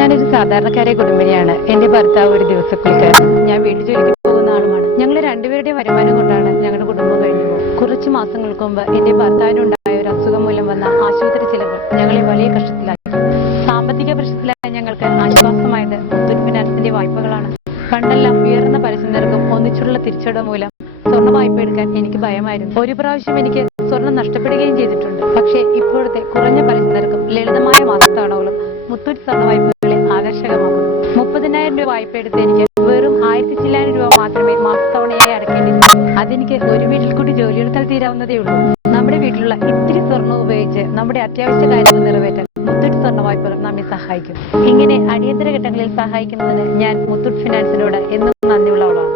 ഞാനൊരു സാധാരണക്കാരെ കുടുംബിനിയാണ്. എന്റെ ഭർത്താവ് ഒരു ദിവസക്കൂലിക്കാരൻ. ഞാൻ വീട്ടു ജോലിക്ക് പോകുന്ന ആളുമാണ്. ഞങ്ങൾ രണ്ടുപേരുടെയും വരുമാനം കൊണ്ടാണ് ഞങ്ങളുടെ കുടുംബം കഴിഞ്ഞു പോകുന്നത്. കുറച്ചു മാസങ്ങൾക്ക് മുമ്പ് എന്റെ ഭർത്താവിനുണ്ടായ ഒരു അസുഖം മൂലം വന്ന ആശുപത്രി ചിലവ് ഞങ്ങളെ വലിയ കഷ്ടത്തിലാക്കി. സാമ്പത്തിക പ്രശ്നത്തിലായ ഞങ്ങൾക്ക് ആശ്വാസമായത് മുത്തൂറ്റ് ഫിനാൻസിന്റെ വായ്പകളാണ്. പണ്ടെല്ലാം ഉയർന്ന പലിശ നിരക്കും ഒന്നിച്ചുള്ള തിരിച്ചടവ് മൂലം സ്വർണ്ണ വായ്പ എടുക്കാൻ എനിക്ക് ഭയമായിരുന്നു. ഒരു പ്രാവശ്യം എനിക്ക് സ്വർണം നഷ്ടപ്പെടുകയും ചെയ്തിട്ടുണ്ട്. പക്ഷേ ഇപ്പോഴത്തെ കുറഞ്ഞ പലിശ നിരക്കും ലളിതമായ മാസത്തവണകളും മുത്തൂറ്റ് സ്വർണ്ണ വായ്പകളെ ആകർഷകമാക്കും. 30,000 രൂപ വായ്പ എടുത്ത് എനിക്ക് വെറും 1,000 ചില്ലാനം രൂപ മാത്രമേ മാസത്തവണയായി അടക്കേണ്ടി വരൂ. അതെനിക്ക് ഒരു വീട്ടിൽ കൂടി ജോലിയെടുത്താൽ തീരാവുന്നതേ ഉള്ളൂ. നമ്മുടെ വീട്ടിലുള്ള ഇത്തിരി സ്വർണ്ണം ഉപയോഗിച്ച് നമ്മുടെ അത്യാവശ്യ കാര്യങ്ങൾ നിറവേറ്റാൻ മുത്തൂറ്റ് സ്വർണ്ണ വായ്പകൾ നമ്മെ സഹായിക്കും. ഇങ്ങനെ അടിയന്തര ഘട്ടങ്ങളിൽ സഹായിക്കുന്നതിന് ഞാൻ മുത്തൂറ്റ് ഫിനാൻസിനോട് എന്നും നന്ദിയുള്ളവളാണ്.